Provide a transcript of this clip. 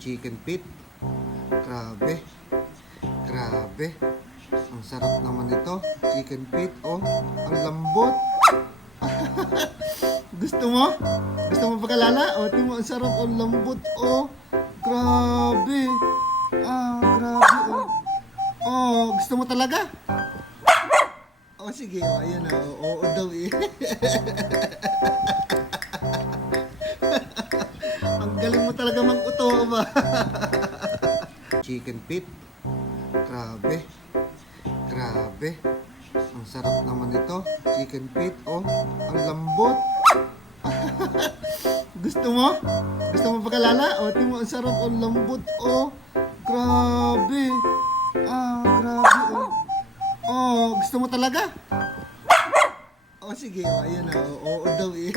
Chicken feet. Grabe. Grabe. Ang sarap naman ito. Chicken feet. Oh, ang lambot. Gusto mo? Gusto mo pagkalala? O, tingnan mo, ang sarap. Ang lambot. Oh, grabe. Grabe. Oh. Oh, gusto mo talaga? Oh, sige. Oh, ayan na. Oo daw eh. Ang galing mo talaga mag-uto ba? Chicken feet. Grabe. Grabe. Ang sarap naman ito. Chicken feet. Oh, ang lambot. Gusto mo? Gusto mo pagkalala? O, tingnan mo, ang sarap. Ang lambot. Oh, grabe. Grabe. Oh. Oh, gusto mo talaga? Oh, sige. Oh, ayan na. Oo daw eh.